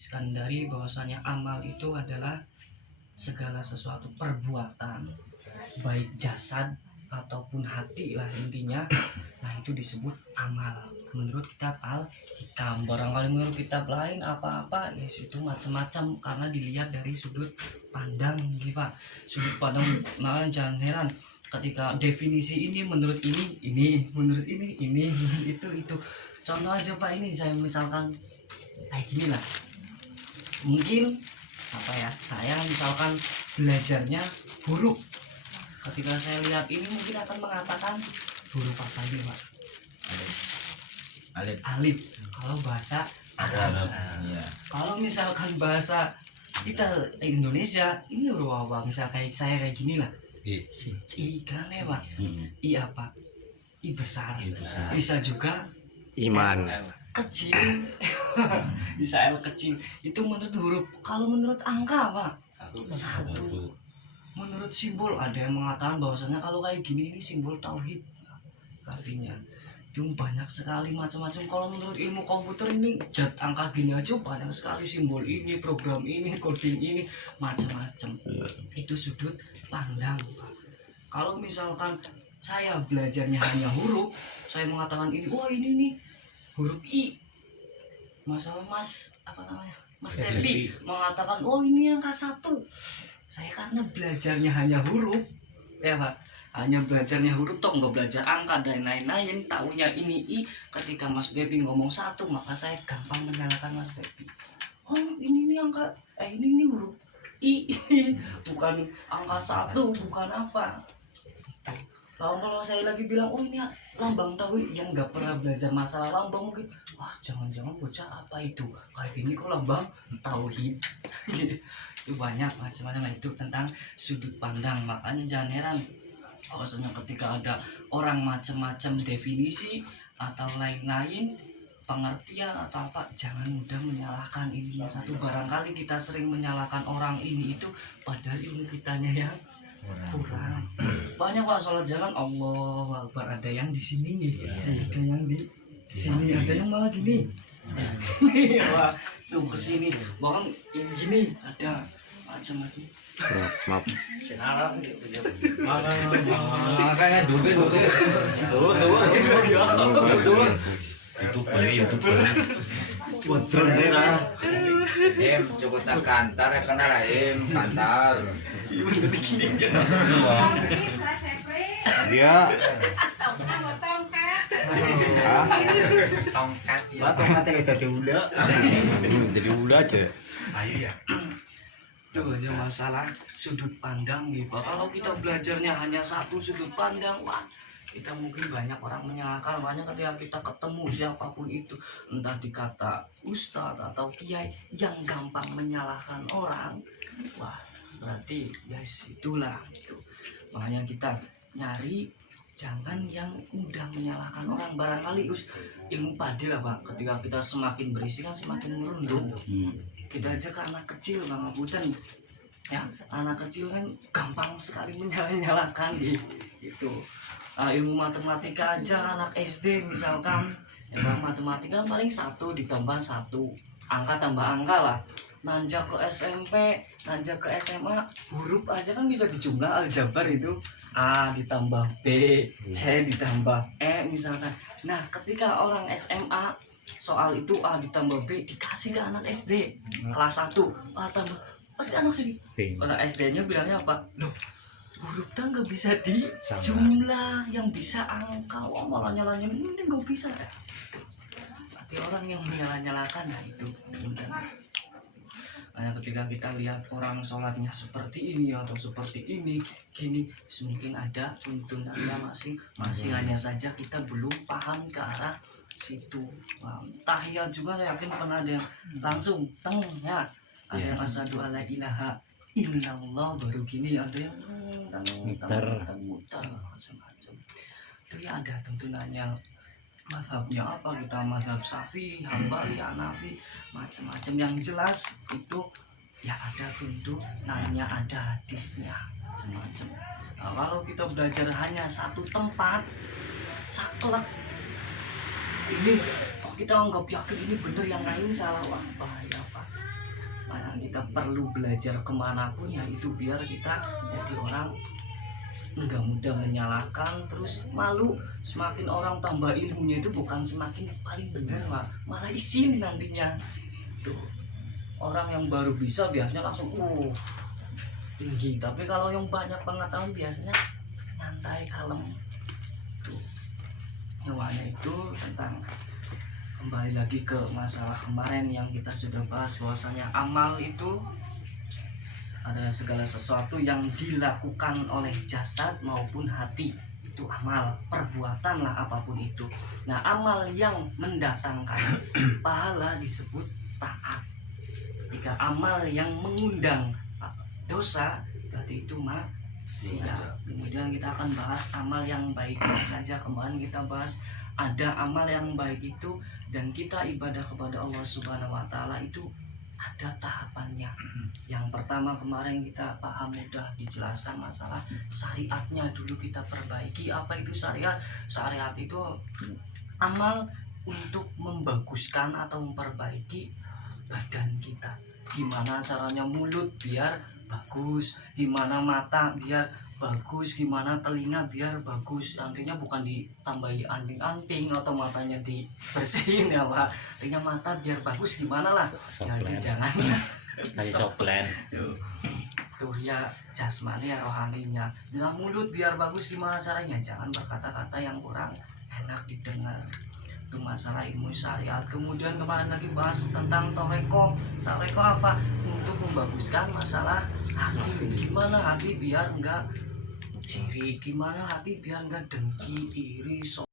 Iskandari bahwasanya amal itu adalah segala sesuatu perbuatan baik jasad ataupun hati lah intinya. Nah itu disebut amal menurut kitab Al-Hikam. Barangkali menurut kitab lain apa-apa ya itu macam-macam karena dilihat dari sudut pandang gitu Pak. Sudut pandang, makanya jangan heran ketika definisi ini menurut ini menurut ini itu contoh aja Pak. Ini saya misalkan kayak gini lah, mungkin apa ya, saya misalkan belajarnya huruf, ketika saya lihat ini mungkin akan mengatakan huruf apa ini Pak? Alif. Kalau bahasa Arab. Kalau misalkan bahasa kita Indonesia ini huruf apa? Misal kayak saya kayak gini lah, I kan ya Pak? I apa? I besar. Bisa juga Iman kecil. Bisa L kecil. Itu menurut huruf. Kalau menurut angka Pak, satu. Menurut simbol ada yang mengatakan bahwasanya kalau kayak gini ini simbol tauhid artinya. Itu banyak sekali macam-macam. Kalau menurut ilmu komputer ini jat angka gini aja banyak sekali simbol ini, program ini, coding ini, macam-macam. Itu sudut pandang Pak. Kalau misalkan saya belajarnya hanya huruf, saya mengatakan ini, wah ini nih huruf I. Masalah Mas Tepi mengatakan, oh ini angka 1. Saya karena belajarnya hanya huruf ya Pak, hanya belajarnya huruf, toh nggak belajar angka dan lain-lain, tahunya ini I. Ketika Mas Tepi ngomong 1, maka saya gampang menyalahkan Mas Tepi. Oh ini nih angka, ini huruf I. Bukan angka 1, bukan apa. Kalau saya lagi bilang, oh ini lambang tauhid, yang nggak pernah belajar masalah lambang mungkin, wah jangan-jangan bocah apa itu kayak gini kok lambang tauhid. Itu banyak macam-macam. Nah, itu tentang sudut pandang. Makanya jangan heran bahwasanya ketika ada orang macam-macam definisi atau lain-lain pengertian atau apa, jangan mudah menyalahkan ini satu. Barangkali kita sering menyalahkan orang ini itu padahal ilmu kitanya yang kurang. Banyak Pak sholat jalan Allahu Akbar, ada yang di sini nih, ada yang di sini, ada yang malah gini. Wah, tuh kesini, bahkan yang gini ada macam-macam. maaf Senarap Makanya dulu YouTube Betul deh lah. coba tak kantar ya kena rahim kantar. dia Tongkat ya. Bapak katanya jadi udah. jadi udah aja. Ayo ya. itu hanya masalah sudut pandang gitu. Kalau kita belajarnya hanya satu sudut pandang, wah kita mungkin banyak orang menyalahkan. Banyak ketika kita ketemu siapapun itu, entah dikata ustadz atau kiai yang gampang menyalahkan orang, wah berarti yes itulah itu. Makanya kita nyari jangan yang mudah menyalahkan orang. Barangkali ilmu padi lah Pak, ketika kita semakin berisi kan semakin merunduk. Kita aja karena kecil Bang Abutan ya, anak kecil kan gampang sekali menyalahkan itu. Ilmu matematika aja anak SD misalkan ya Bang, matematika paling 1 ditambah 1, angka tambah angka lah. Nanjak ke SMP, nanjak ke SMA, huruf aja kan bisa dijumlah aljabar itu. A ditambah B, C ditambah E misalkan. Nah ketika orang SMA soal itu A ditambah B dikasih ke anak SD kelas 1, A tambah, pasti anak sedih. Kalau SD-nya bilangnya apa? Loh, huruf kan nggak bisa dijumlah, yang bisa angka. Oh malah nyalanya ini nggak bisa ya. Berarti orang yang menyalah-nyalakan, nah itu. Nah, ketika kita lihat orang sholatnya seperti ini atau seperti ini gini, mungkin ada tuntunannya masing-masing, hanya saja kita belum paham ke arah situ. Tahiyat juga saya yakin pernah ada yang langsung ya, ada yang asyhadu alla ilaha illallah baru gini, ada yang muter macam-macam. Itu ya ada tuntunannya. Mazhabnya apa, kita mazhab Syafi'i, Hambali, Hanafi, macam-macam. Yang jelas itu ya ada tuntunannya, ada hadisnya macam-macam. Nah, kalau kita belajar hanya satu tempat saklek ini, oh kita anggap yakin ini benar, yang lain salah, wah bahaya Pak. kita perlu belajar kemanapun ya itu biar kita jadi orang nggak mudah menyalahkan, terus malu. Semakin orang tambah ilmunya itu bukan semakin paling benar Pak, malah isin nantinya. Tuh orang yang baru bisa biasanya langsung tinggi, tapi kalau yang banyak pengetahuan biasanya nyantai kalem. Tuh hewannya itu tentang, kembali lagi ke masalah kemarin yang kita sudah bahas, bahwasanya amal itu adalah segala sesuatu yang dilakukan oleh jasad maupun hati, itu amal, perbuatan lah apapun itu. Nah amal yang mendatangkan pahala disebut taat. Jika amal yang mengundang dosa berarti itu maksiat. Kemudian kita akan bahas amal yang baiknya saja. Kemarin kita bahas ada amal yang baik itu, dan kita ibadah kepada Allah Subhanahu wa taala itu ada tahapannya. Yang pertama kemarin kita paham, mudah dijelaskan masalah syariatnya dulu kita perbaiki. Apa itu syariat? Syariat itu amal untuk membaguskan atau memperbaiki badan kita. Gimana caranya mulut biar bagus, gimana mata biar bagus, gimana telinga biar bagus. Nantinya bukan ditambahi anting-anting atau matanya dibersihin ya Pak. Artinya mata biar bagus gimana lah. Jadi jangan Kasih coklat. tuh ya jasmani ya rohaninya. Nah mulut biar bagus gimana caranya? Jangan berkata-kata yang kurang enak didengar. Itu masalah ilmu syariat. Kemudian kemarin lagi bahas tentang toreko. Toreko apa? Untuk membaguskan masalah hati. Gimana hati biar enggak sirik, gimana hati biar enggak dengki, iri,